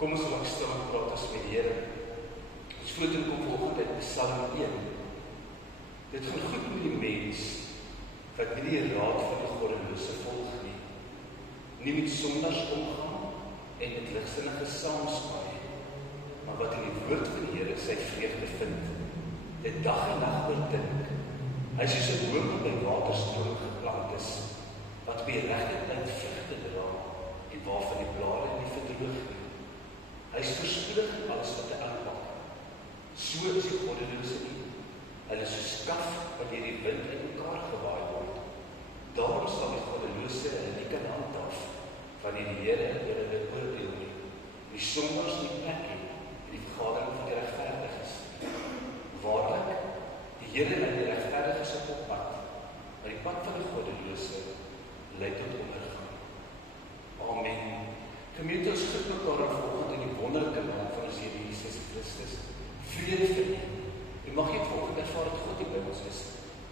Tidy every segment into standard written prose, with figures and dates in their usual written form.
Kom ons maak stil en praat ons met die Here. Ons voeten kom volgende uit Psalm 1. Dit gaan goed met die mens, wat nie die raad van die goddelose volg nie. Nie met sondaars omgaan, en met ligsinnige saamspaai, maar wat in die woord van die Here sy vreugde vind, dit dag en nag oordink. Hy is soos 'n boom wat by waterstroom geplant is, wat op die regte tyd vrugte dra, en waarvan die blare nie verdroog nie. Hy is voorspoedig in alles wat hy aanpak. So is die goddelose nie. Hulle is soos kaf wat deur die wind uit mekaar gewaai word. Daarom sal die goddelose hulle nie kan handhaaf, wanneer die Here hulle oordeel nie. Die sondaars nie plek het in die vergadering van die regverdiges. Waarlik, die Here lei die regverdiges op pad, maar die pad van die goddelose lei tot ondergang. Amen. Gemeente, ons groet mekaar vanoggend in die wonderlike naam van ons Here Jesus Christus. Vrede vir u. U mag nie volgend ervaar dat God die by ons is,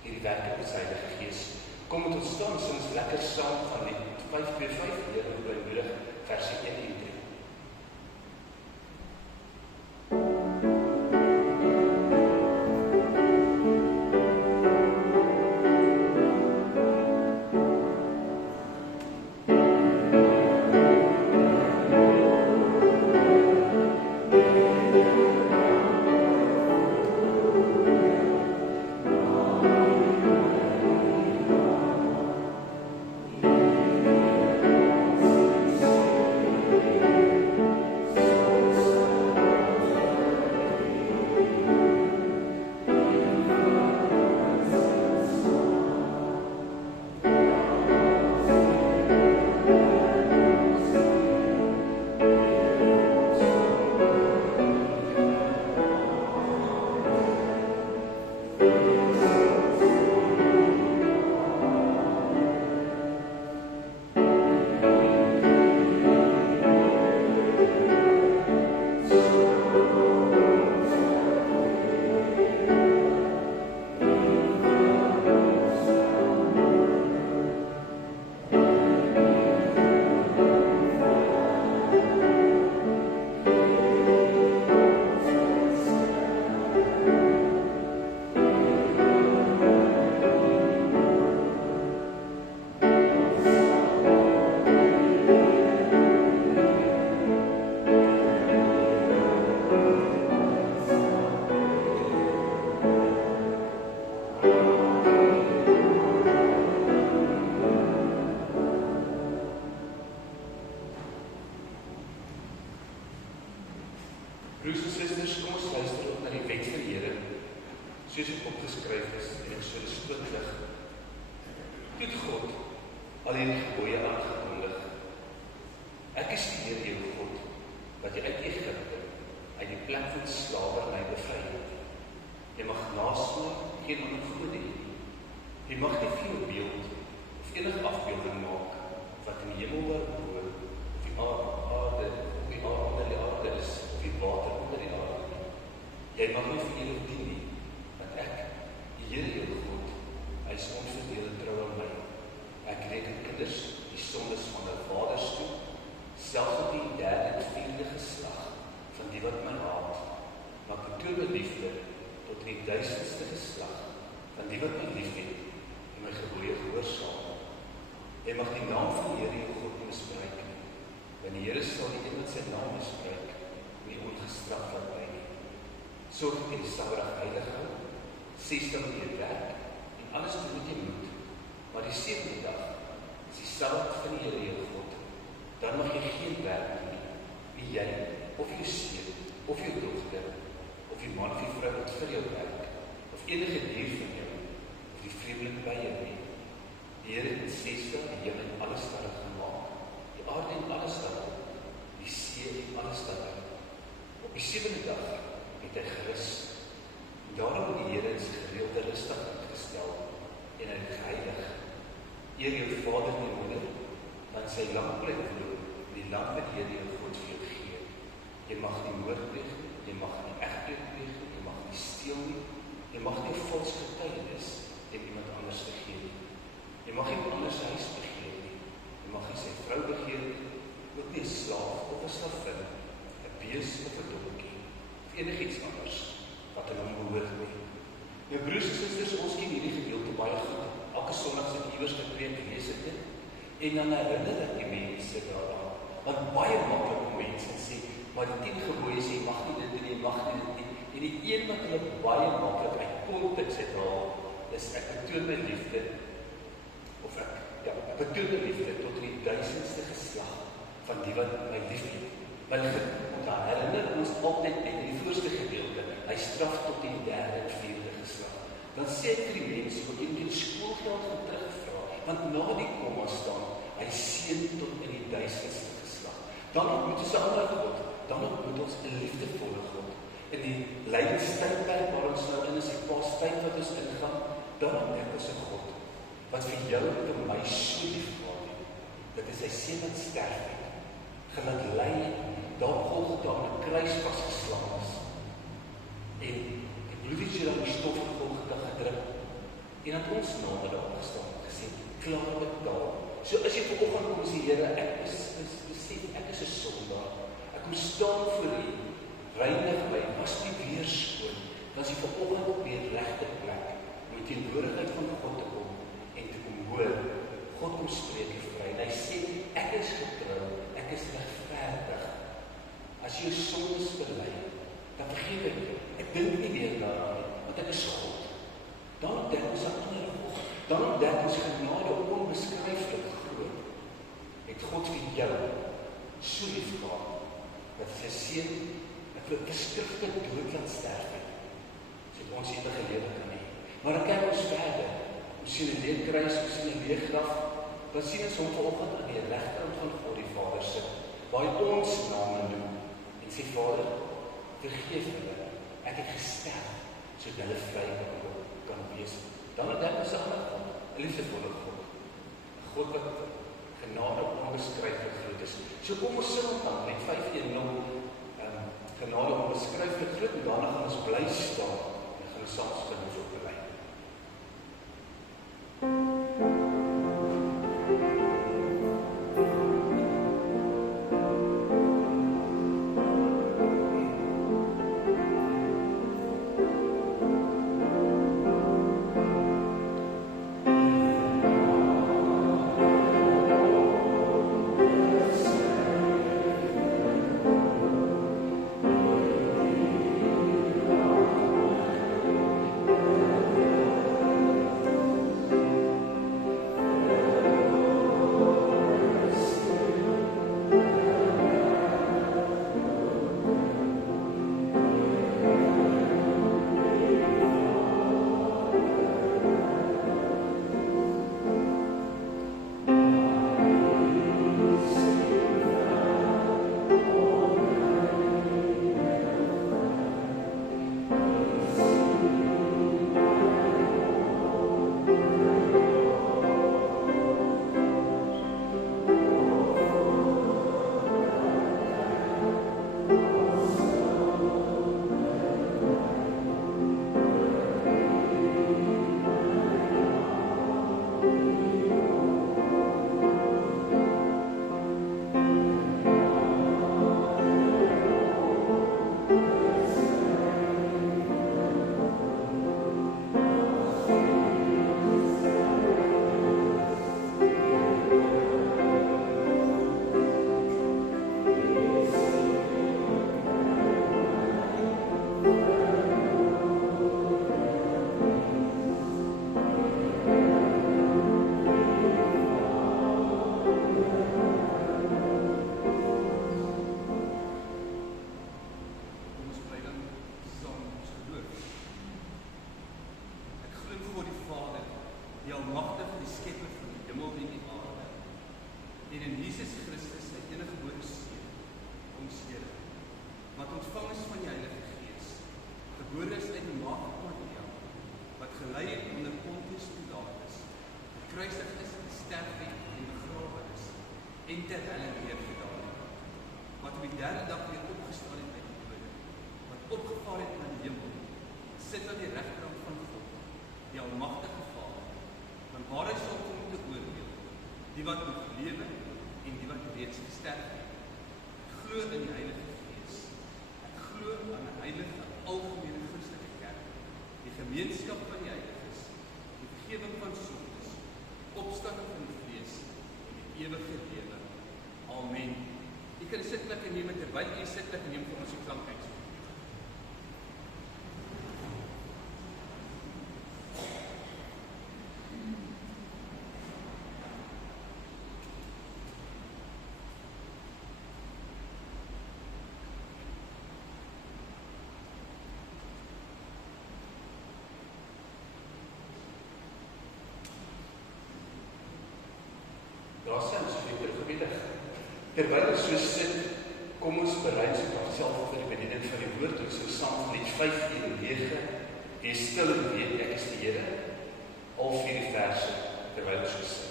hierdie werk met sy Heilige Gees. Kom met ons staan, sing ons lekker saam van die 525, Here hoe blymoedig, verse 1 en 3. Broers en susters, kom ons luister op na die wet van die Here, soos dit opgeskryf is en ons so die skriflig. Toe God al hierdie gebooie aangekondig. Ek is die Here jou God, wat jy uit Egipte, uit die plek van slawerny bevry het. Jy mag naas my geen ander gode hê. Jy mag nie vir jou beeld of enige afbeelding maak wat in die hemel bo, of die aarde, of die aarde onder die aarde is, of die water onder die aarde. Jy mag nie vir ewig dien nie, want ek, die Here jou God, hy is onverdeelde trou aan my. Ek reken kinders die sondes van hulle vaders toe, selfs op die derde en vierde geslag van die wat my haat, maar betoon my liefde tot die 1000ste geslag van die wat my liefhet en my gebooie gehoorsaam. Jy mag die naam van die Here jou God nie misbruik nie, want die Here sal die een wat sy naam misbruik nie ongestraf laat bly nie. Sorg dat jy die Sabbat heilig hou, 6 dae moet jy werk en alles doen wat jy moet, maar die 7de dag is die Sabbat van die Here jou God. Dan mag jy geen werk doen nie, wie jy of jou seun of jou dogter of die man of die vrou wat vir jou werk, of enige dier van jou, of die vreemdeling by jou nie. Die Here het in 6 dae die hemel en alles daarin gemaak, die aarde en alles daarin, die see en alles daarin. Op die 7de dag het hy gerus. En daarom het die Here in sy gereelde rustigheid gestel en hy het geheilig. Eer jou vader en jou moeder, dan sy lang bly woon in die land wat die Here jou God vir jou gee. Jy mag nie moord pleeg nie, jy mag nie egbreek pleeg nie, jy mag nie steel nie, jy mag nie vals getuienis teen iemand anders te gee nie. Jy mag nie anders huis begeer nie, jy mag nie sy vrou begeer nie, moet nie 'n slaaf of 'n slavin, 'n bees of 'n donkie, of enigiets anders wat aan hom behoort nie. Nou broers en susters, ons ken hierdie gedeelte baie goed. Elke Sondag sit iewers gepreek en lees dit. En dan herinner ek die mense daaraan. Want baie maklik om mense sê, maar die 10 gebooie sê, jy mag nie dit doen, jy mag nie dit nie. En die een wat hulle baie maklik uit konteks het haal, is ek betoon my liefde, of ek betoon my liefde tot die 1000ste geslag van die wat my lief het. Want dan herinner ons altyd in die voorste gedeelte, hy straf tot die 3de en 4de geslag. Dan sê ek vir die mense, wat jy die skoolgeld gaan terugvra, want na die komma staan, hy seën tot in die 1000ste geslag. Dan ontmoet ons 'n ander God, dan ontmoet ons 'n liefdevolle God. In die lydingstydperk waar ons nou in is, die paastyd wat ons ingaan, dan ontdek ons 'n God, wat vir jou en vir my so lief gehad het, dat hy sy seun wat sterf het, gelaat ly, daar op Golgotha aan 'n kruis vasgeslaan is. En die bloedjie dan die stof van Golgotha gedruk, en dat ons name daar gestaan en gesê, klaar betaal. So as jy vanoggend kom sê, Here, ek besef, ek is 'n sondaar. Ek kom staan voor U, reinig my, was nie weer skoon, dan is jy vanoggend op die regte plek, om die teenwoordigheid van God te kom, en te kom hoor, God kom spreek jy vry, en hy sê, ek is getrou, ek is regverdig. As jy jou sondes bely, dan vergeef ek jou. Ek dink nie meer daaraan nie, want ek is God. Dan ontdek ons 'n ander God. Dan ontdek ons genade onbeskryflik groot. Het God vir jou so lief gehad, dat sy seun 'n verskrikkelike dood laat sterf het, sodat ons ewige lewe kan hê. Maar dan kyk ons verder. Ons sien 'n leë kruis, ons sien 'n leë graf. Dan sien ons hom vanoggend aan die regterkant van God die Vader sit, waar hy ons name noem en sê, Vader, vergeef hulle, ek het gesterf, sodat hulle vry kan wees. Dan ontdek ons 'n ander God, 'n liefdevolle God, 'n God wat genade onbeskryflik groot is. So kom ons sing dan met 510 genade onbeskryflik groot, en daarna gaan ons bly staan en gaan ons saam spring ons op die lyn. En terwyl hy weer gedaan het, wat op die 3de dag weer opgestaan het uit die dode, wat opgevaar het na die hemel, sit aan die regterkant van God, die almagtige Vader, want waar hy sal kom te oordeel, die wat nog lewe en die wat reeds gesterf het. Glo in die Heilige Gees, terwyl jy sit, ek neem vir ons die klank uit. Daar sê ons weer gewillig. Terwyl ons so sit, kom ons bereid so tot self vir die bediening van die woord, ons so saam lied 5:9, wees stil en weet ek is die Here, al 4 verse, terwyl ons so sit.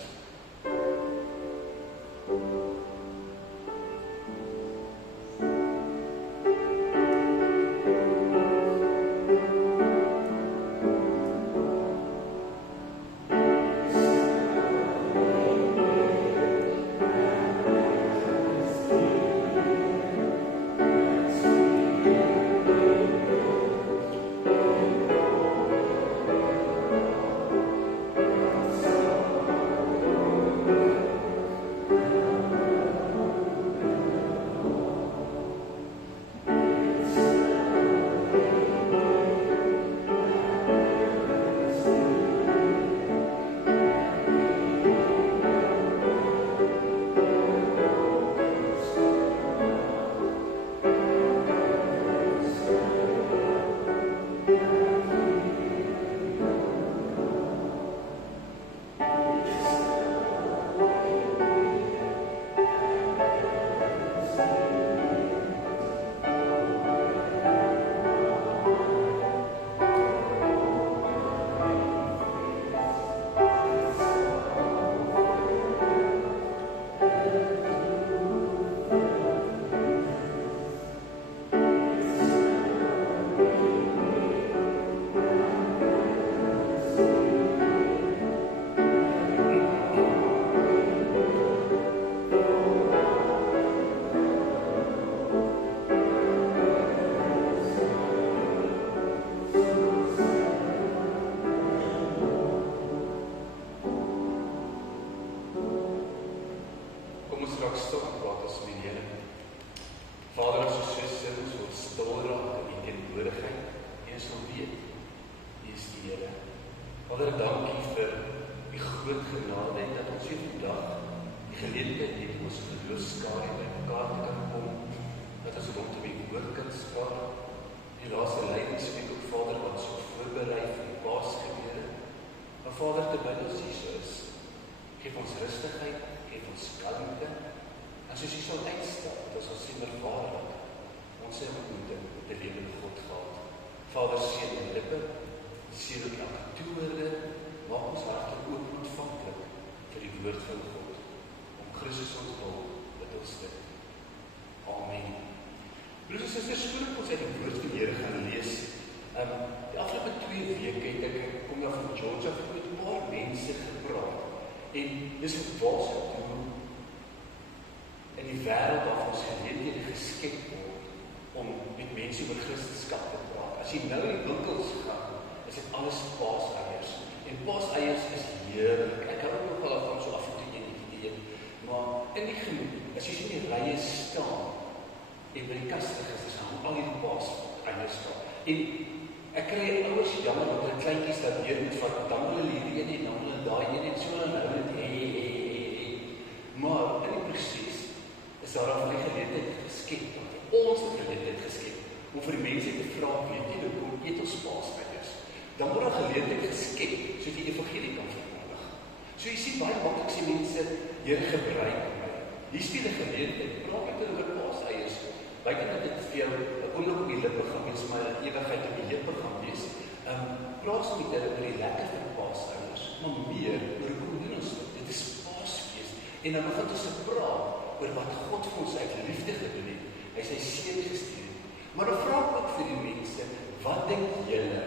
En dan begin ons te praat oor wat God vir ons uit liefde gedoen het. Hy sy seun gestuur het. Maar dan vra ek ook vir die mense, wat dink julle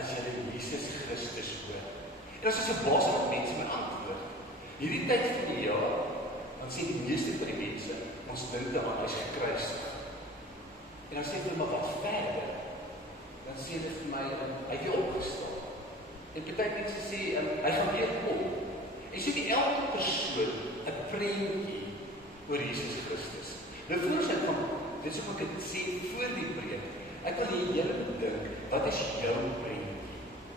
as julle Jesus Christus hoor? En as ons 'n baas van mense moet antwoord. Hierdie tyd van die jaar, dan sê die meeste van die mense, ons dink daaraan hy's gekruisig. En dan sê hulle maar wat verder? Dan sê hulle vir my, hy het opgestaan. En party mense sê hy gaan weer kom. En so die elke persoon 'n prentjie oor Jesus Christus. Nou voor ons gaan dit is hoe ek het sê voor die preek. Ek wil hê julle moet dink, wat is jou prentjie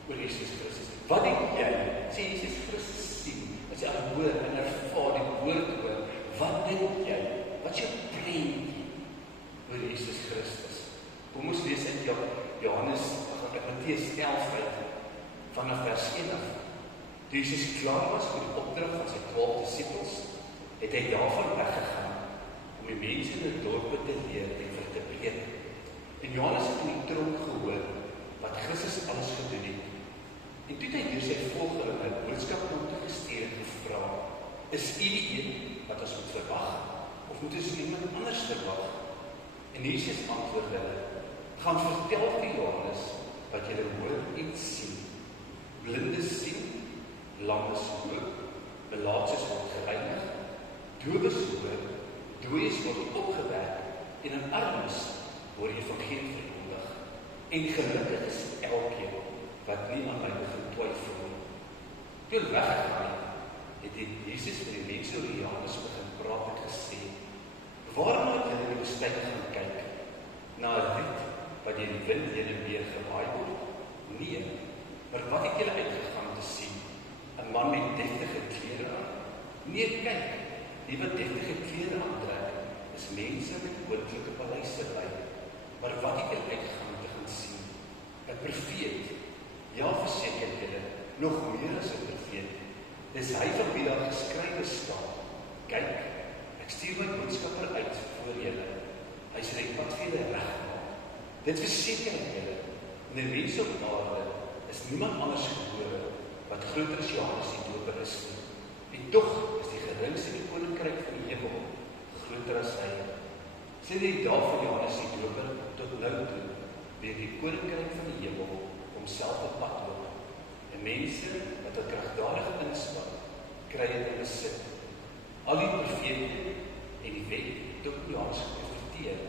oor Jesus Christus? Wat denk jy, sê Jesus Christus sien, as jy al hoor en ervaar die woord hoor, wat denk jy? Wat is jou prentjie oor Jesus Christus? Kom ons lees uit Matteus 11 uit, vanaf vers 1 af. Toe Jesus klaar was vir die opdrag van sy 12 disippels, het hy daarvan weggegaan om die mense in die dorpe te leer en vir te preek. En Johannes het in die tronk gehoor wat Christus alles gedoen het. En toe het hy deur sy volgelinge 'n boodskap rond te gestuur en gevra: Is u die een wat ons moet verwag, of moet ons iemand anders verwag? En Jesus antwoordde hulle: Gaan vertel vir Johannes wat julle hoor en sien. Blindes sien, lammes hoor, melaatses word gereinig, dowes hoor, dooies word opgewek, en in armes word die evangelie verkondig. En gelukkig is elkeen wat nie aan my begin twyfel nie. Toe hy weggegaan het Jesus vir die mense oor Johannes begin praat en gesê: Waarna het julle in die woestyn gaan kyk? Na 'n riet wat deur die wind heen en weer gewaai word? Nee, maar wat het julle uitgegaan te sien? 'n man met deftige klere aan? Nee, kyk, die wat deftige klere aantrek, is mense met koninklike paleise by. Maar wat het julle uitgegaan te gaan sien? 'n profeet? Ja, verseker julle, nog meer as 'n profeet. Dis hy van wie daar geskrywe staan: Kyk, ek stuur my boodskapper uit voor julle. Hy sal die pad vir julle regmaak. Dit verseker julle, in die mens op aarde is niemand anders gebore wat groter as Johannes die Doper is nie. En tog is die geringste in die koninkryk van die hemel groter as hy. Sien die dae van Johannes die Doper tot nou toe, weer die koninkryk van die hemel homself op pad loop. En mense wat al kragtadig inspan, kry dit in besit. Al die profete en die wet het ook Johannes geprofeteer,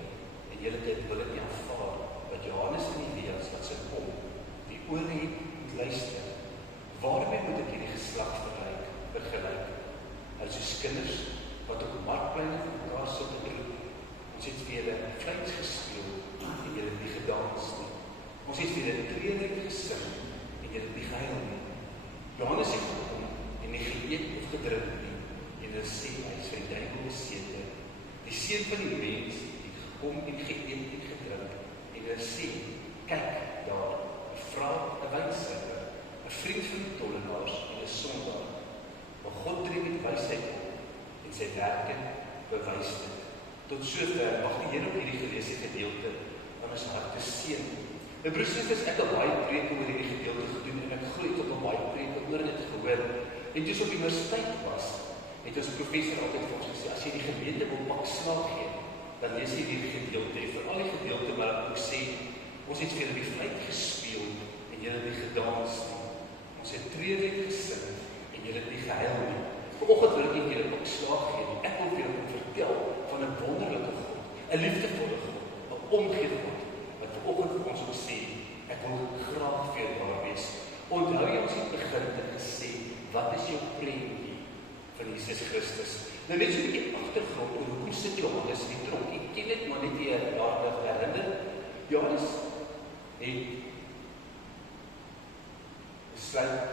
en julle dit wil dit nie aanvaar, wat Johannes en Elias wat sy kom, die ore het moet luister. Waarmee moet ek hierdie geslag vergelyk? Hulle soos kinders wat op markpleine van mekaar sit en roep: Ons het vir julle fluit gespeel en julle het nie gedans nie. Ons het vir julle treurig gesing en julle het nie gehuil nie. Johannes het gekom en nie geëet of gedrink nie, en hulle sê hy is vir die duiwel besete. Die seun van die mens het gekom en geëet en gedrink, en hulle sê: Kyk daar, 'n vrou, 'n wynsuiker, 'n vriend van die tollenaars en 'n sondaar. Maar God tree met wysheid op, en sy werke bewys dit. Tot sover mag die Here op hierdie geleesde gedeelte van ons harte seën. My broers en susters, ek het baie preke oor hierdie gedeelte gedoen, en ek glo ek het al baie preke oor dit gehoor. En toe op universiteit was, het ons professor altyd vir ons gesê: As jy die gemeente wil pak slag gee, dan lees jy hierdie gedeelte. En veral die gedeelte waar ek ook sê: Ons het vir julle die fluit gespeel en julle het nie gedans nie. Ons het treurig gesing en julle het nie gehuil nie. Vanoggend wil ek julle pak slag gee. Ek wil vir julle vertel van 'n wonderlike God, 'n liefdevolle God, 'n omgee God, wat vanoggend vir ons wil sê: Ek wil graag vir julle daar wees. Onthou jy ons het begin en gesê: Wat is jou prentjie van Jesus Christus? Nou net so 'n bietjie agtergrond oor hoekom sit Johannes in die tronk. Ek ken dit maar net weer daardag herinner. Johannes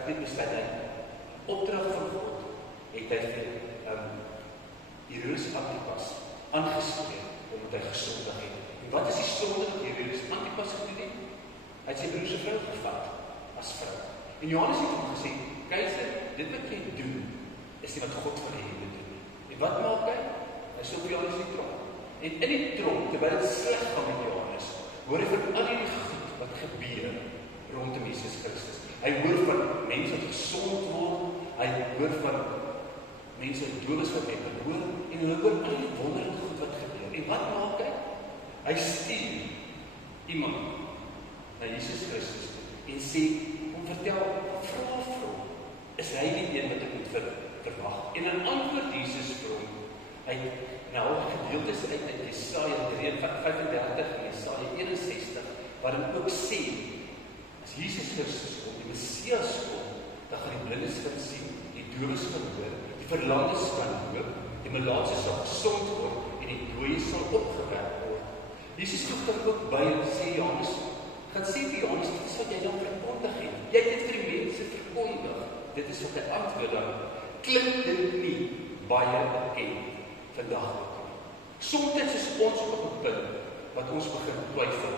het besluit hy opdrag van God het hy vir Herodes Antipas aangespreek omdat hy gesondig het. En wat is die sonde wat Herodes Antipas gedoen het? Hy het sy broer se vrou gevat as vrou. En Johannes het hom gesê: Keiser, dit wat jy doen is nie wat God van die hemel doen. En wat maak hy? Hy stop Johannes in die tronk. En in die tronk, terwyl dit sleg gaan met Johannes, hoor hy van al die goed wat gebeur rondom Jesus Christus. Hy hoor van mense wat gesond word, hy hoor van mense wat dowes wat weer hoor, en hulle hoor al die wonderlike goed wat gebeur. En wat maak hy? Hy stuur iemand na Jesus Christus en sê: Kom vertel, vra vir hom, is hy die een wat ek moet verwag? En dan antwoord Jesus vir hom, hy nou gedeeltes uit Jesaja 35 en Jesaja 61, waarin ook sê: As Jesus Christus kom, die Messias kom, dan gaan die blindes kan sien, die dowes kan hoor, die verlamdes kan hoor, die melaatses sal gesond word en die dooies sal opgewek word, Jesus voeg dan ook by en sê Johannes, gaan sê vir Johannes, dit is wat jy dan verkondig het. Jy het dit vir die mense verkondig. Dit is wat hy antwoord dan. Klink dit nie baie bekend vandag nie. Soms is ons op 'n punt wat ons begin twyfel.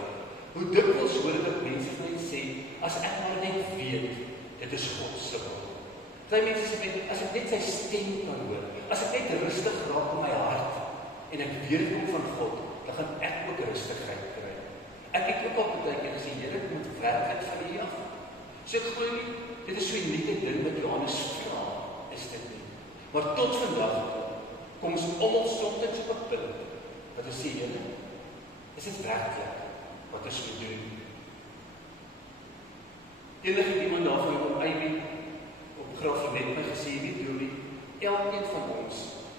Hoe dikwels hoor ek mense vir my sê, as ek maar net weet, dit is God se wil. Baie mense sê, as ek net sy stem kan hoor, as ek net rustig raak in my hart, en ek weet kom van God, dan gaan ek ook rustigheid kry. Ek het ook al baie keer gesê, Here, ek moet werklik van U af. So ek glo nie, dit is so 'n nuwe ding wat Johannes vra, is dit nie. Maar tot vandag kom ons almal soms op 'n punt wat ons sê, Here, is dit werklik wat ons moet doen? Enige iemand daarvan op Ivy op Graaff-Reinet my gesê, weet jy, elkeen van ons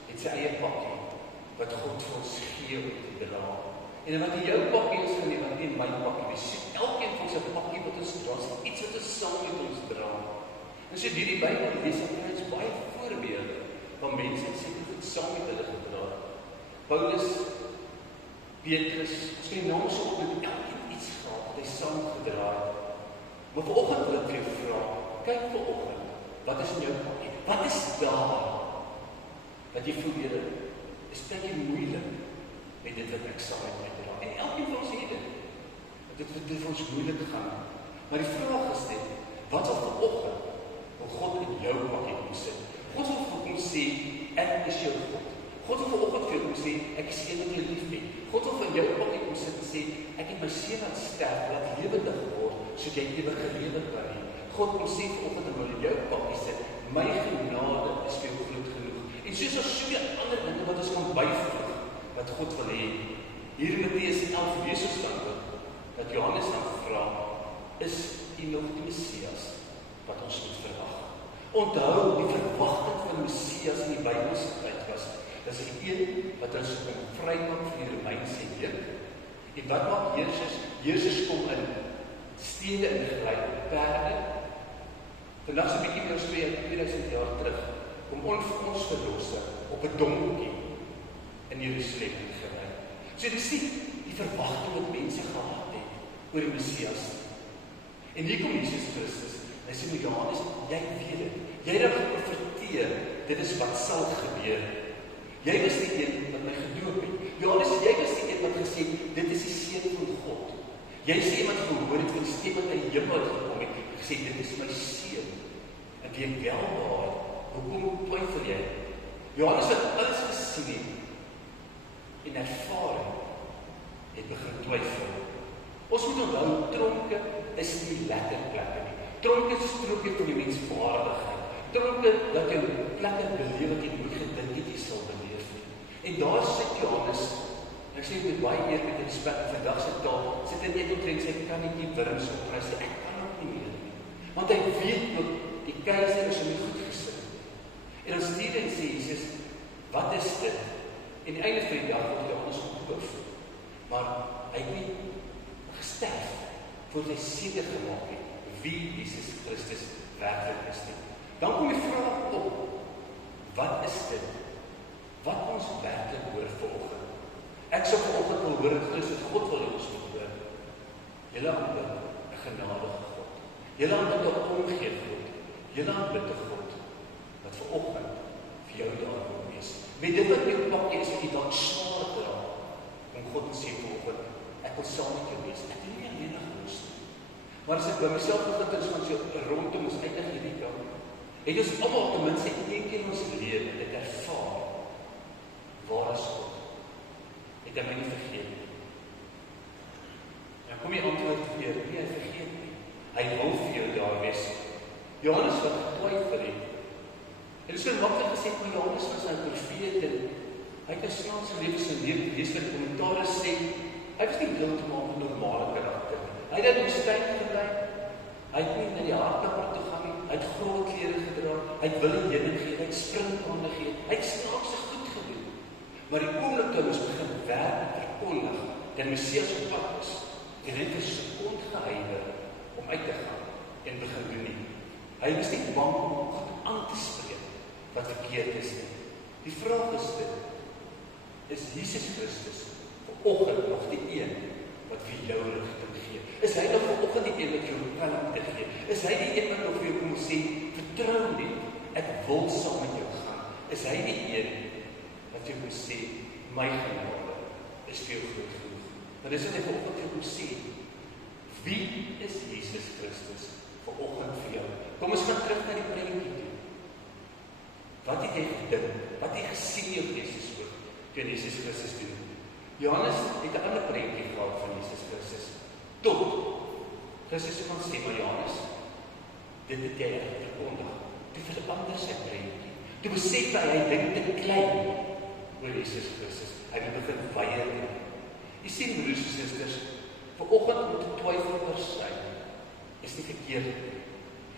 het sy eie pakkie wat God vir ons gee om te dra. En wat in jou pakkie is, gaan nie wat in my pakkie is. Elkeen van ons het 'n pakkie wat ons dra, iets wat ons saam met ons dra. En so hierdie Bybel lees ons baie voorbeelde van mense wat seker goed saam met hulle gedra het. Paulus, Petrus, skien nou so op met elkeen iets gehad wat hy saam gedra het. Maar vanoggend wil ek vir jou vra, kyk vanoggend, wat is in jou pakkie? Wat is daar wat jy voel, Here, is baie moeilik met dit wat ek saam met my dra. En elkeen van ons het dit. Dit vir ons moeilik gaan. Maar die vraag is net, wat sal vanoggend wil God in jou pakkie kom sit? God wil vir ons sê, ek is jou God. God wil vanoggend vir jou kom sê, ek is een wat jy liefhet. God wil van jou pakkie kom sit en sê, ek het my seun laat sterf, laat lewendig word, sodat jy ewige lewe kan hê. God kom sê vanoggend wil in jou pakkie sit, my genade is vir jou groot genoeg. En soos daar soveel ander dinge wat ons kan byvoeg, wat God wil hê. Hier in Matteus 11 lees ons dan dat Johannes dan vra, is U nog die Messias wat ons moet verwag? Onthou, die verwagting van die Messias in die Bybelse tyd was, dis die een wat ons kom vrymaak van die Romeinse juk. En wat maak Jesus? Jesus kom in stede ingelei, perde. Vandag so 'n bietjie meer as 2000 jaar terug, kom ons verlosser op 'n donkie in Jerusalem gery. So dis die verwagting wat mense gehad het oor die Messias. En hier kom Jesus Christus. Hy sê met Johannes, jy weet dit. Jy het geprofeteer, dit is wat sal gebeur. Jy is die een wat my gedoop het. Johannes, jy is die een wat gesê, dit is die seun van God. Jy sê iemand gehoor het van die stem wat uit die hemel gekom het, gesê, dit is my seun. En wie ek welbehaag, hoekom twyfel jy? Johannes het alles gesien het, en ervaring het begin twyfel. Ons moet onthou, tronke is nie lekker plekke nie. Tronke is strokie van die menswaardigheid. Tronke dat jy plekke beleef wat jy nooit gedink het jy sal beleef nie. En daar sit Johannes, en ek sê met baie eer met respek vandag se taal, sit hy net omtrent sy kan nie die wurms op, en hy sê ek kan ook nie meer nie. Want hy weet ook, die keiser is hom nie goed gesin. En dan stuur hy en sê Jesus, wat is dit? En die einde van die dag word Johannes ontdoof. Maar hy het nie gesterf voordat hy seker gemaak het wie Jesus Christus werklik is nie. Dan kom die vraag op, wat is dit? Wat ons werklik hoor vanoggend? Ek sou vanoggend wil hoor dat Christus God wil ons hoor. Julle aanbid 'n genadige God. Julle aanbid 'n omgee God. Julle aanbid 'n God wat vanoggend vir jou daar wil wees. Met dit wat jou pakkie is, wat jy dalk swaar dra, om God te sê vanoggend, ek wil saam met jou wees. Ek wil nie alleen wees nie. Maar as ek by myself gedink het, ons so rondom ons eindig hierdie kant, het ons almal ten minste een keer in ons lewe dit ervaar. Waar is God? Het hy my nie vergeet nie? Dan kom jy antwoord weer, nie, hy vergeet nie. Hy wil vir jou daar wees. Johannes wat getwyfel het. En dit is so maklik gesê, maar Johannes was 'n profeet en hy het 'n snaakse lewe se lees wat kommentaare sê, hy was nie heeltemal 'n normale karakter nie. Hy het in die woestyn gebly, hy het nie na die hardkapper toe gaan nie, hy het groot klere gedra, hy het wille heuning gegee, hy het springkane gegee, hy het snaakse goed gedoen. Maar die oomblik toe ons begin werk en verkondig, dat die Messias op pad is, en hy het 'n sekond gehuiwer om uit te gaan en begin doen nie. Hy was nie bang om God aan te spreek wat verkeerd is nie. Die vraag is dit, is Jesus Christus vir vanoggend nog die een wat vir jou rigting gee? Is hy nog vanoggend die een wat jou kalmte gee? Is hy die een wat nog vir jou kom sê, vertrou net, ek wil saam met jou gaan? Is hy die een wat jou kom sê, my genade is vir jou groot genoeg? Maar dis wat hy vanoggend jou kom sê. Wie is Jesus Christus vanoggend vir jou? Kom ons gaan terug na die prentjie toe. Wat het jy gedink? Wat het jy gesien op Jesus oor? Toe Jesus Christus doen. Johannes het 'n ander prentjie gehad van Jesus Christus. Tot Christus kan sê, maar Johannes, dit het jy verkondig. Toe verander sy prentjie. Toe besef hy dink te klein oor Jesus Christus. Hy het begin weier. Jy sien, broers en susters, vanoggend om te twyfel oor sy is nie verkeerd nie.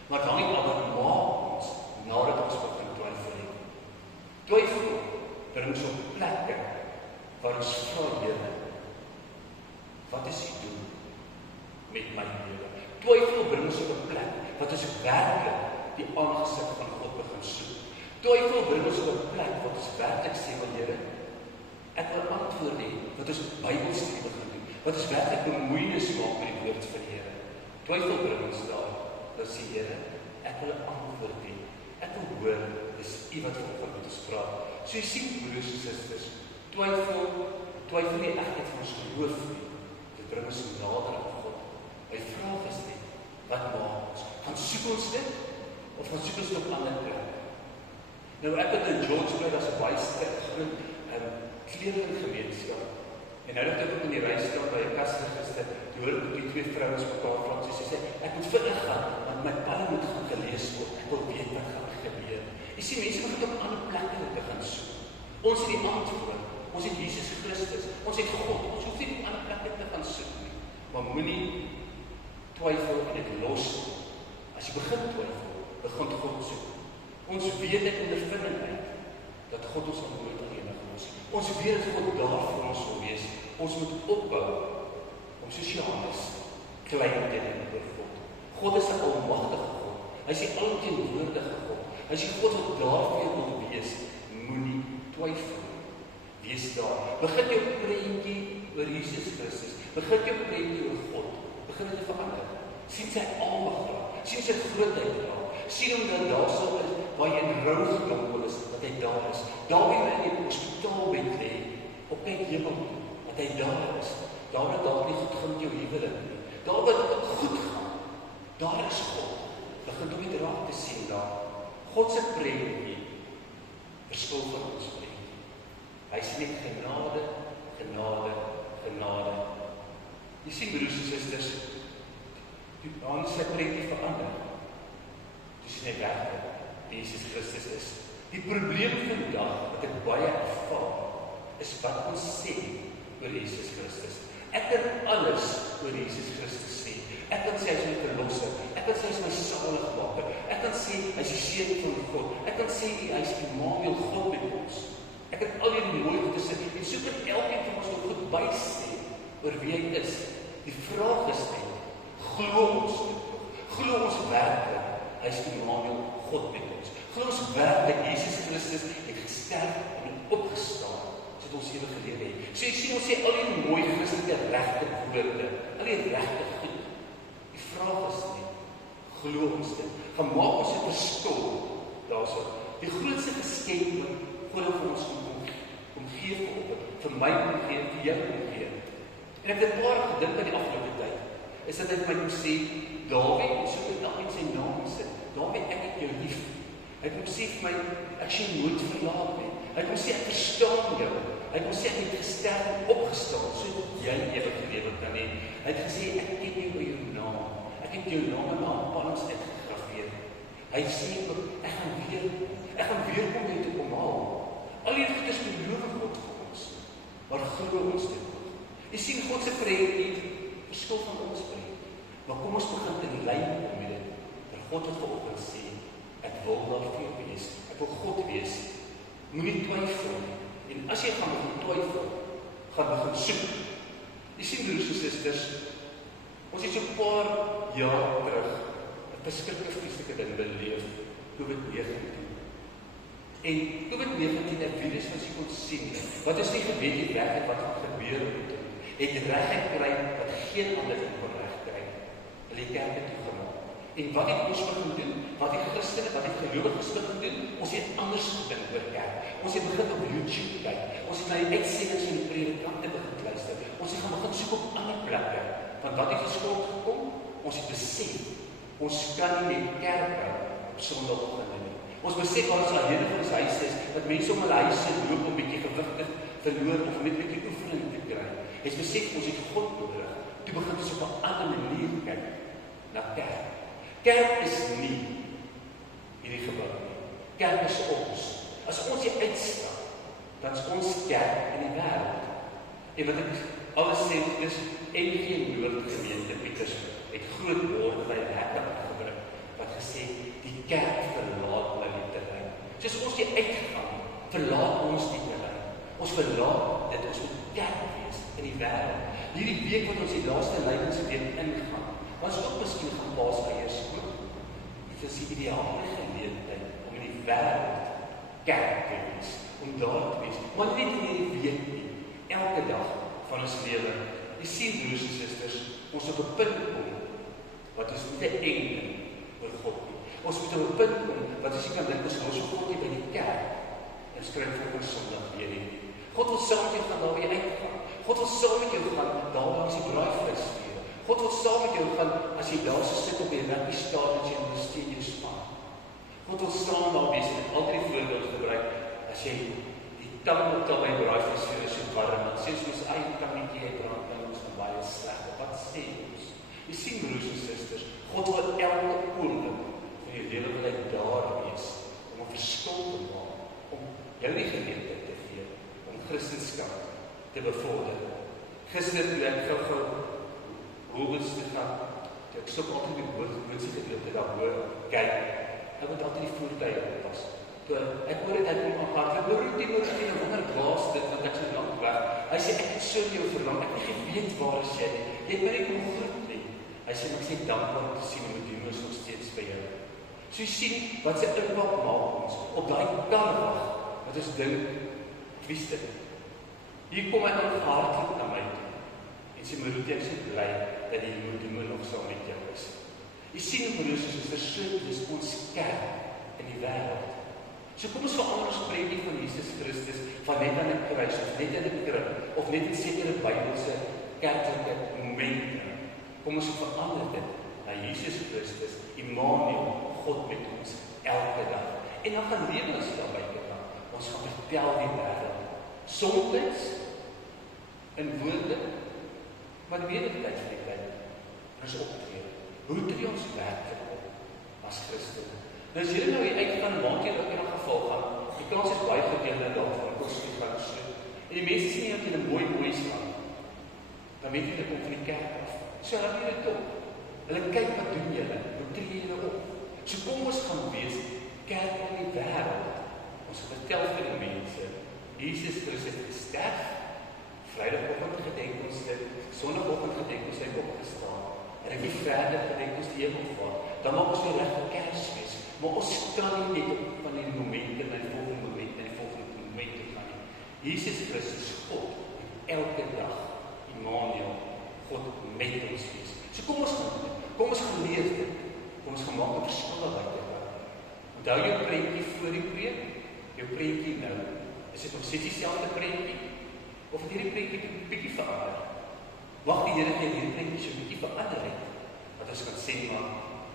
Maar dan nie wat maak ons nadat ons begin twyfel het. Twyfel bring ons op plekke waar ons vra, Here, wat is U doen met my lewe? Twyfel bring ons op 'n plek wat ons werklik die aangesig van God begin soek. Twyfel bring ons op 'n plek wat ons werklik sê, Here, ek wil antwoord hê, wat ons Bybelstudie begin doen, wat ons werklik bemoeienis maak met die woord van die Here. Twyfel bring ons daar, dat sê, Here, ek wil antwoord hê, ek wil hoor, dis U wat vanoggend met ons praat. So jy sien, broers en susters, twyfel nie echt van ons geloof nie, dit bring ons nader aan God. My vraag is net, wat maak ons? Gaan soek ons dit, of gaan soek ons op ander plek? Nou ek het in George as 'n baie sterk kleringgemeenskap. En nou het ek in die reiskamp by 'n kas gister, toe hoor ek die twee vrouens mekaar praat, sy sê, ek moet vinnig gaan, want my pad moet gaan gelees word, ek wil weet wat gaan gebeur. Jy sien, mense moet op ander plekke te gaan soek. Ons het die antwoord, ons het Jesus Christus, ons het God, ons hoef nie op ander plekke te gaan soek nie. Maar moenie twyfel en dit los. As jy begin twyfel, begin God soek. Ons weet dit in ondervinding dat God ons nooit alleen los. Ons weet dat God daar vir ons wil wees. Ons moet opbou om soos Johannes klein te doen oor God. God is 'n almagtige God. Hy is die alomteenwoordige God. Hy is die God wat daar vir jou wil wees. Moenie twyfel. Wees daar. Begin jou prentjie oor Jesus Christus. Begin jou prentjie oor God. Begin dit verander. Sien sy almag. Sien sy grootheid daar. Sien hom dat daar sou is waar jy in rou gedompel is, dat hy daar is. Daar waar jy in die hospitaalbed lê, op kyk hemel toe, dat hy daar is. Daar waar dalk nie goed gaan met jou huwelik nie. Daar waar dit goed gaan, daar is God. Begin om dit raak te sien daar. God se prentjie verskil van ons prentjie. Hy sê net genade, genade, genade. Jy sien, broers en susters, toe aan sy prentjie verander. Toe sien hy werklik wie Jesus Christus is. Die probleem vandag wat ek baie ervaar, is wat ons sê oor Jesus Christus. Ek kan alles oor Jesus Christus sê. Ek kan sê hy is my verlosser. Ek kan sê hy is my saligmaker. Ek kan sê hy is die seun van God. Ek kan sê hy is Immanuel, God met ons. Ek kan al hierdie mooi goed sê. En so kan elkeen van ons nog goed bysê oor wie hy is. Die vraag is net, glo ons dit? Glo ons werklik hy is Immanuel, God met ons? Glo ons werklik Jesus Christus het gesterf en opgestaan sodat ons ewige lewe het? So jy sien, ons sê al die mooi Christelike regte woorde, al die regte goed. Die vraag is net, glo ons dit? Gaan maak ons 'n verskil daarso. Die grootste geskenk wat God vir ons kom gee vir my kom gee, vir jou kom gee. En ek het 'n paar gedink in die afgelope tyd, is dat hy my kom sê, Dawie, so het elkeen sy naam sit. Dawie, ek het jou lief. Hy kom sê vir my, ek sien nooit verlaat nie. Hy kom sê, ek verstaan jou. Hy kom sê, ek het gesterf en opgestaan, sodat jy ewige lewe kan hê. Hy het gesê, ek ken jou by jou naam. Ek het jou naam in my handpalms uitgegraveer. Hy sê, ek gaan weer kom jy te kom haal. Al die goed is beloof God vir ons. Maar glo ons dit. Jy sien, God se prentjie verskil van ons prentjie. Maar kom ons begin in lyn om met dit. Dat God het vanoggend sê, ek wil daar vir jou wees. Ek wil God wees. Moenie twyfel nie. En as jy gaan begin twyfel, gaan begin soek. Jy sien, broers en susters, ons het so 'n paar jaar terug 'n verskriklike fisieke ding beleef, COVID-19. En COVID-19, 'n virus wat jy kon sien, wat ons nie geweet het werklik wat gaan gebeur met hom, het reg gekry wat geen ander kon reg kry. Hulle het kerke toegemaak. En wat het ons begin doen? Wat het Christene, wat het gelowiges begin doen? Ons het anders gedink oor kerk. Ons het begin op YouTube kyk. Ons het na die uitsendings van die predikante begin luister. Ons het gaan begin soek op ander plekke. Want wat het geskuld gekom? Ons het besef, ons kan nie met kerk hou op Sondagoggend nie. Ons besef waar ons alleen in ons huis is, dat mense om hulle huise loop om 'n bietjie gewig te verloor of net 'n bietjie oefening te kry. Ons besef ons het God nodig. Toe begin ons op 'n ander manier kyk na kerk. Kerk is nie hierdie gebou nie. Kerk is ons. As ons hier uitstap, dan is ons kerk in die wêreld. En wat ek alles sê is NG Noord gemeente Pietersburg het groot woorde by Lekkerland gebruik wat gesê die kerk verlaat nou die terrein. Soos ons hier uitgegaan, verlaat ons die terrein. Ons verlaat dit, ons moet kerk wees in die wêreld. Hierdie week wat ons die laaste lydingsweek ingaan, ons ook miskien gaan paaseiers koop. Dit is die ideale geleentheid om in die wêreld kerk te wees, om daar te wees. Maar nie in hierdie week nie, elke dag van ons lewe. Jy sien, broers en susters, ons op 'n punt kom wat ons nie eng oor God nie. Ons moet op 'n punt kom wat as jy kan dink, ons los God nie by die kerk en skryf vir ons Sondag weer nie. God wil saam met jou gaan daar waar jy uitgaan. God wil saam met jou gaan daar langs die braaivleis speel. God wil saam met jou gaan as jy daar so sit op die rugby stadion en jy steun jou span. God wil saam daar wees en altyd die voorbeeld gebruik as jy die tang op daai braaivleis vir is so warm. Dan sê jy eie tangetjie jy brand dan is dit baie sleg. Wat sê ons? Jy sien, broers en susters, God wil elke oomblik van jou lewe wil hy daar wees om 'n verskil te maak, om jou die geleentheid te gee om Christendom te bevorder. Gister toe ek gou Woolworths te gaan, ek stop altyd die woordse gedeelte daar hoor, kyk, ek moet altyd die voertuie oppas. Toe ek hoor dit uit kom apart, ek hoor die wonder blaas dit, want ek so lank weg. Hy sê, ek het so jou verlang, ek het nie weet waar is jy nie, jy het my nie kom groet nie. Hy sê, ek sê dankbaar om te sien, om die demons nog steeds by jou. So jy sien, wat sy impak maak ons, op die karwag, wat ons dink, wie is dit? Hier kom hy ongehartlik na my toe, en sê, Maroete, ek sê bly, dat die demon nog saam met jou is. Jy sien, broers, soos versloot is ons kerk in die wêreld. So kom ons verander ons prentjie van Jesus Christus, van net aan 'n kruis, of net in 'n krib, of net in sekere Bybelse kerklike momente. Kom ons verander dit na Jesus Christus, Immanuel, God met ons, elke dag. En dan gaan lewe ons daar buitekant. Ons gaan vertel die wêreld, soms in woorde, maar meerderheid van die tyd, ons optree. Hoe tree ons werklik op as Christen? Nou as julle nou hier uitgaan, maak jy ook in 'n geval gaan, die kans is baie gedeelde daarvan, ons moet gaan sluit. En die mense sien nie dat jy 'n mooi staan, dan weet jy dat kom van die kerk af. So hulle het dit op. Hulle kyk wat doen julle, hoe tree julle op. So kom ons gaan wees, kerk in die wêreld. Ons vertel vir die mense, Jesus Christus het gesterf, Vrydagoggend gedenk ons dit, Sondagoggend gedenk ons hy opgestaan, en ek nie verder gedenk ons die hemelvaart, dan maak ons weer reg vir Kersfees, maar ons kan nie net op van die momente, na die volgende moment, na die volgende moment te gaan nie. Jesus Christus, God, elke dag, Immanuel, God met ons wees. So kom ons gaan doen, kom ons gaan leer dit, kom ons gaan maak 'n verskil daarby. Onthou jou prentjie voor die preek, jou prentjie nou, is dit nog steeds dieselfde prentjie, of het hierdie prentjie 'n bietjie verander? Wag die Here net hierdie prentjie so 'n bietjie verander het, dat ons kan sê, maar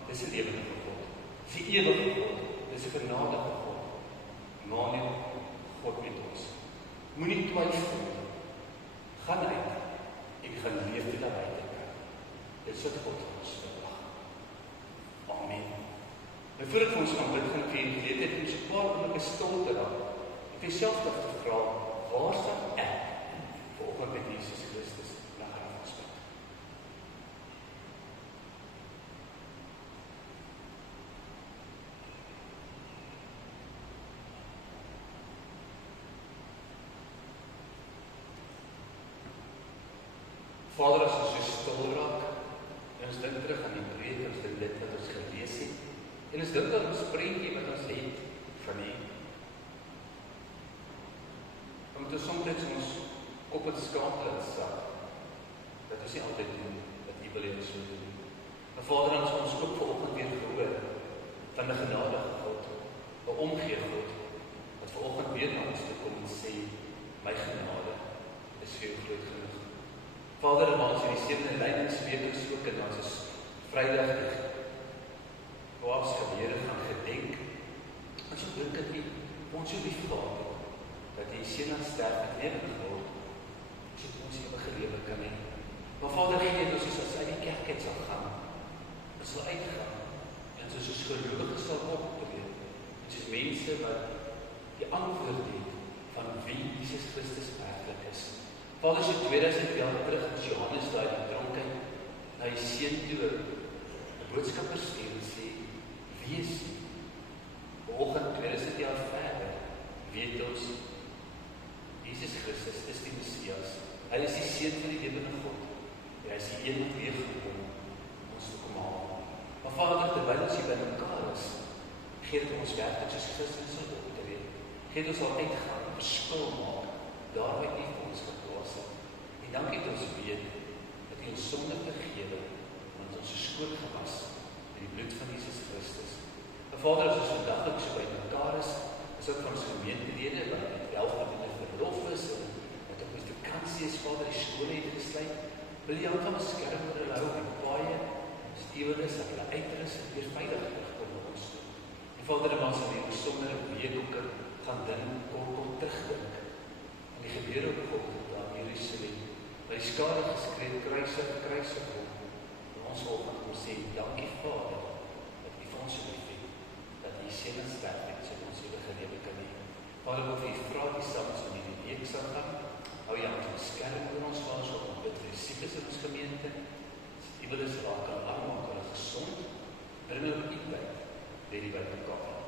dis 'n lewende God, dis 'n ewige God, dis 'n genadige God, Immanuel, God met ons. Moenie twyfel nie, gaan uit, en gaan leef dit daar buite. Dit is wat God ons verwag. Amen. En voordat ons gaan bid, gaan ek vir julle geleentheid om so 'n paar oomblikke stil te raak, en vir jouself te vra, waar staan ek vanoggend met Jesus Christus na grafspad? Vader, as ons so stil raak, en ons dink terug aan die preek, ons dink dit wat ons gelees het, en ons dink aan ons prentjie wat ons het van U. moet ons soms ons kop en skaap laat sak, dat ons nie altyd doen, wat U wil hê ons moet doen. Maar Vader, ons ook vanoggend weer gehoor, van 'n genadige God, 'n omgee God, wat vanoggend weer na ons toe kom en sê, my genade is vir jou groot genoeg. Vader, en ons in die 7de lydingsweek is ook en ons is Vrydag die waars gebeure gaan gedenk. Ons so dink dat ons so lief gehad het, dat die seun aan sterf met lewe geword, sodat ons ewige lewe kan hê. Maar Vader, gee ons as uit die kerk uit sal gaan, ons sal uitgaan, en soos gelowiges sal optree, en soos mense wat die antwoord het van wie Jesus Christus werklik is. Vader, so 2000 jaar terug as Johannes daai die dronkheid na die seun toe 'n boodskap stuur en sê, wie is U? Vanoggend 2000 jaar verder weet ons Jesus Christus is die Messias. Hy is die seun van die lewende God. Hy is die een wat weer gekom ons te kom haal. Maar Vader, terwyl ons hier by mekaar is, gee dit ons werklik soos Christus sal optree. Gee dit ons al uitgaan en verskil maak daar waar U vir ons geplaas het. En dankie dat ons weet dat U ons sonde vergewe, want ons is skoon gewas in die bloed van Jesus Christus. En Vader, as ons vandag ook so by mekaar is ook van ons gemeentelede wat met welverdiende verlof is en wat op ons vakansie is, Vader, die skole het gesluit, wil U aan beskerm oor hulle hou en paaie, stewelis, dat hulle uitrus en weer veilig terugkom na ons toe. En Vader, en ons sal hier besondere week ook gaan kom terugdink aan die gebeure op Golgotha in Jerusalem, waar die skade geskreeu kruisig word. En ons wil gaan sê, dankie Vader, dat U vir ons so lief het, dat U seun en sterf het, sodat ons ewige lewe kan hê. Vader, wil vir U vra die saams in die week sal gaan, hou U hand beskerm oor ons, Vader, so ons bid vir die siekes in ons gemeente, U wil ons raak aan arm, maak hulle gesond, bring hulle op U tyd, leer die by mekaar,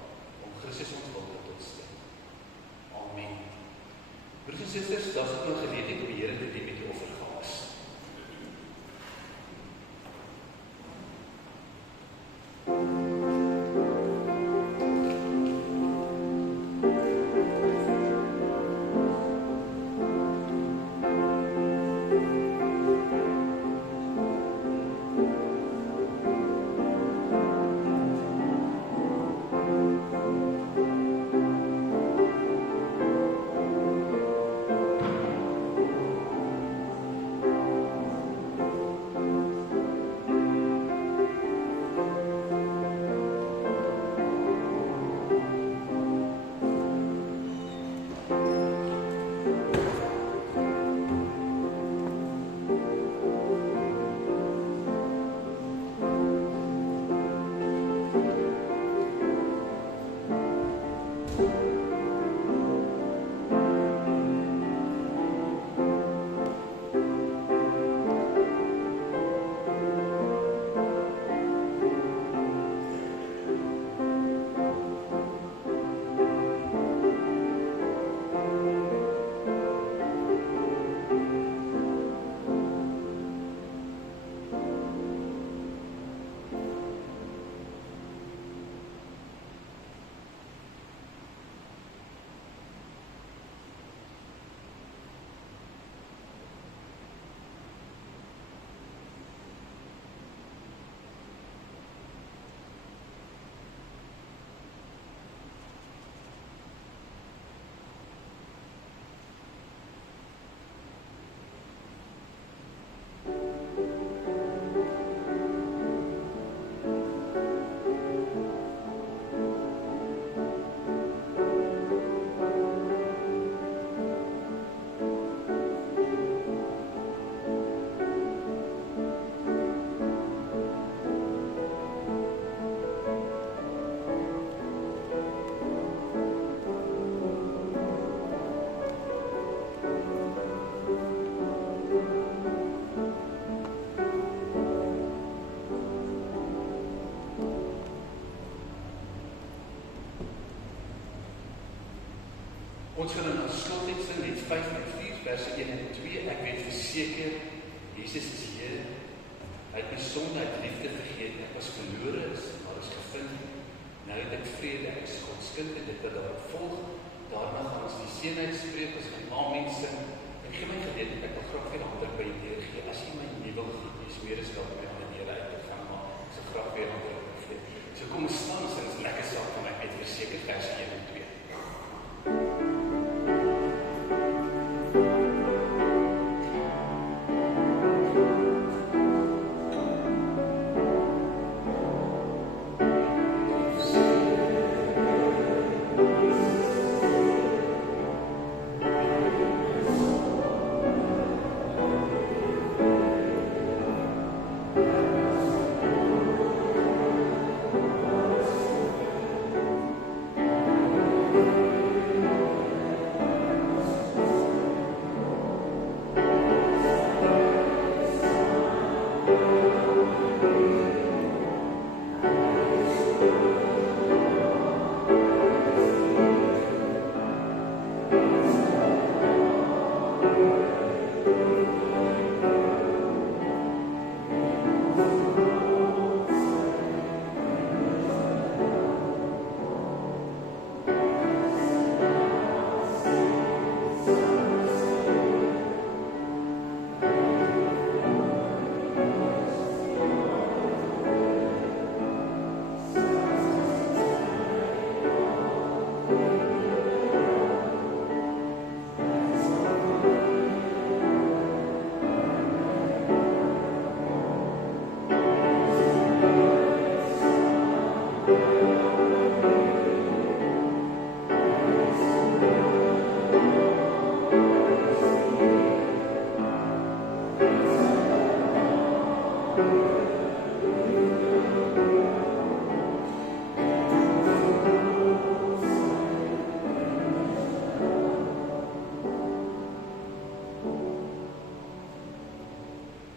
om Christus ons wil tot stem. Amen. Broers en susters, daar is ook nog geleentheid om die Here te dien met die offergawe. Ons gaan in ons slotlied sing, lied 5:4, verse 1 en 2. Ek weet verseker, Jesus is Here. Hy het my sonde uit liefde vergeet. Ek was verlore, maar is gevind. Nou het ek vrede, ek is Gods kind en dit wat daarop volg, Daarna gaan ons die seën uitspreek, ons gaan amen sing. En gee my geleentheid, ek wil graag weer hande by die Here gee. As jy my nie wil gee, jy is meer as welkom om aan die Here uit te gaan, maar ek sal graag weer hande by gee. So kom ons staan, ons is lekker saam van ek weet verseker vers 1 en 2.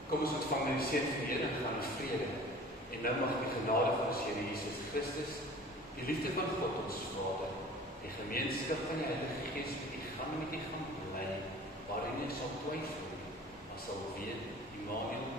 Kom ons ontvang die seën van die Here en gaan in vrede. En nou mag die genade van ons Here Jesus Christus, die liefde van God ons Vader, die gemeenskap van die Heilige Gees met u gaan bly, waarin ek sal twyfel nie, maar sal weet, Immanuel,